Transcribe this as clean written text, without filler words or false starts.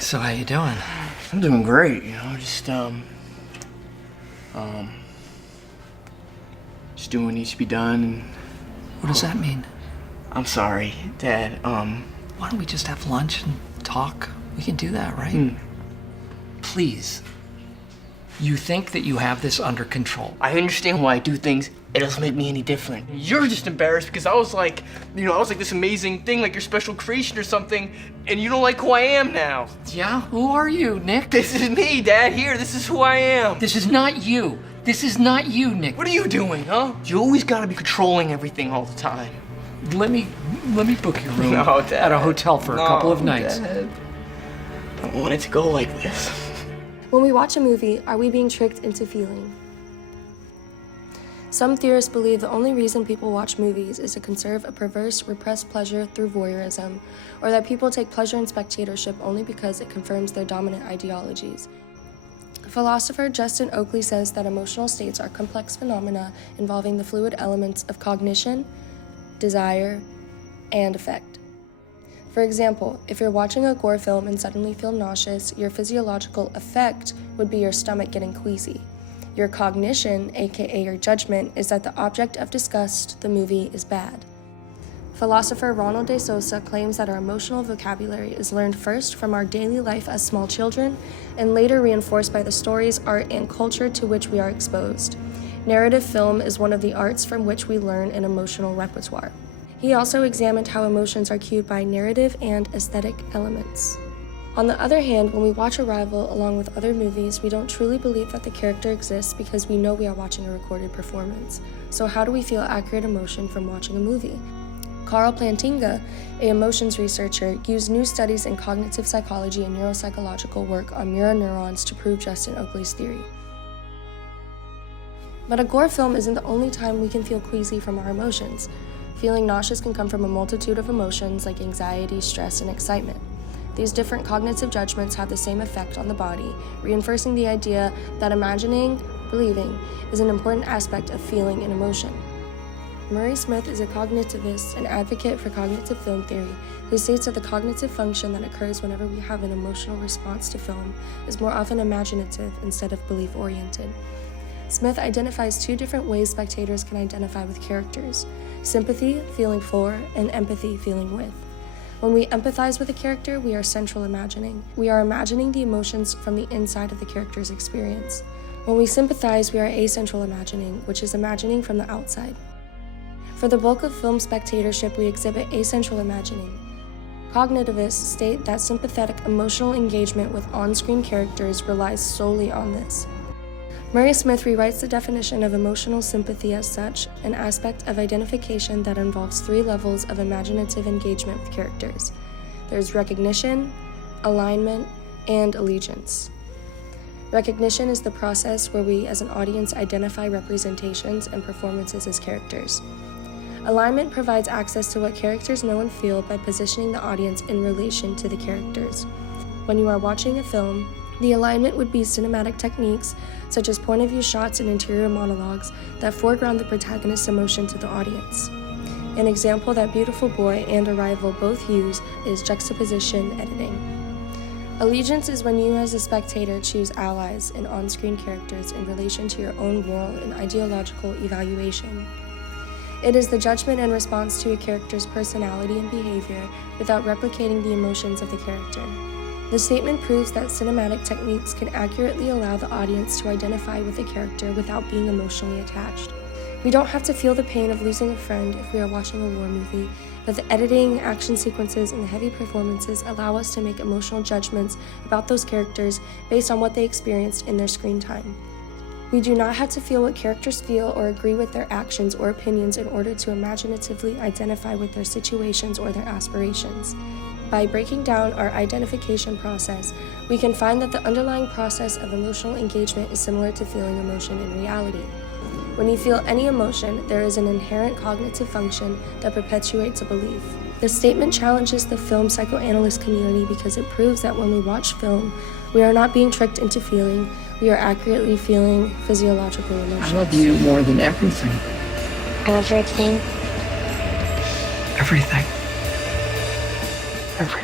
So how you doing? I'm doing great, just doing what needs to be done. What does that mean? I'm sorry, Dad. Why don't we just have lunch and talk? We can do that, right? Please. You think that you have this under control. I understand why I do things. It doesn't make me any different. You're just embarrassed because I was like, this amazing thing, like your special creation or something, and you don't like who I am now. Yeah? Who are you, Nick? This is me, Dad. Here, this is who I am. This is not you. This is not you, Nick. What are you doing, huh? You always gotta be controlling everything all the time. Let me book your room No, Dad. at a hotel for a couple of nights. Dad. I don't want it to go like this. When we watch a movie, are we being tricked into feeling? Some theorists believe the only reason people watch movies is to conserve a perverse, repressed pleasure through voyeurism, or that people take pleasure in spectatorship only because it confirms their dominant ideologies. Philosopher Justin Oakley says that emotional states are complex phenomena involving the fluid elements of cognition, desire, and affect. For example, if you're watching a gore film and suddenly feel nauseous, your physiological effect would be your stomach getting queasy. Your cognition, aka your judgment, is that the object of disgust, the movie, is bad. Philosopher Ronald de Sosa claims that our emotional vocabulary is learned first from our daily life as small children and later reinforced by the stories, art, and culture to which we are exposed. Narrative film is one of the arts from which we learn an emotional repertoire. He also examined how emotions are cued by narrative and aesthetic elements. On the other hand, when we watch Arrival along with other movies, we don't truly believe that the character exists because we know we are watching a recorded performance. So how do we feel accurate emotion from watching a movie? Carl Plantinga, an emotions researcher, used new studies in cognitive psychology and neuropsychological work on mirror neurons to prove Justin Oakley's theory. But a gore film isn't the only time we can feel queasy from our emotions. Feeling nauseous can come from a multitude of emotions like anxiety, stress, and excitement. These different cognitive judgments have the same effect on the body, reinforcing the idea that imagining, believing, is an important aspect of feeling and emotion. Murray Smith is a cognitivist and advocate for cognitive film theory, who states that the cognitive function that occurs whenever we have an emotional response to film is more often imaginative instead of belief-oriented. Smith identifies two different ways spectators can identify with characters: sympathy, feeling for, and empathy, feeling with. When we empathize with a character, we are central imagining. We are imagining the emotions from the inside of the character's experience. When we sympathize, we are acentral imagining, which is imagining from the outside. For the bulk of film spectatorship, we exhibit acentral imagining. Cognitivists state that sympathetic emotional engagement with on-screen characters relies solely on this. Murray Smith rewrites the definition of emotional sympathy as such, an aspect of identification that involves three levels of imaginative engagement with characters. There's recognition, alignment, and allegiance. Recognition is the process where we as an audience identify representations and performances as characters. Alignment provides access to what characters know and feel by positioning the audience in relation to the characters. When you are watching a film, the alignment would be cinematic techniques, such as point-of-view shots and interior monologues, that foreground the protagonist's emotion to the audience. An example that Beautiful Boy and Arrival both use is juxtaposition editing. Allegiance is when you as a spectator choose allies in on-screen characters in relation to your own moral and ideological evaluation. It is the judgment and response to a character's personality and behavior without replicating the emotions of the character. The statement proves that cinematic techniques can accurately allow the audience to identify with a character without being emotionally attached. We don't have to feel the pain of losing a friend if we are watching a war movie, but the editing, action sequences, and the heavy performances allow us to make emotional judgments about those characters based on what they experienced in their screen time. We do not have to feel what characters feel or agree with their actions or opinions in order to imaginatively identify with their situations or their aspirations. By breaking down our identification process, we can find that the underlying process of emotional engagement is similar to feeling emotion in reality. When you feel any emotion, there is an inherent cognitive function that perpetuates a belief. This statement challenges the film psychoanalyst community because it proves that when we watch film, we are not being tricked into feeling, we are accurately feeling physiological emotions. I love you more than everything. Everything. Everything. Everything.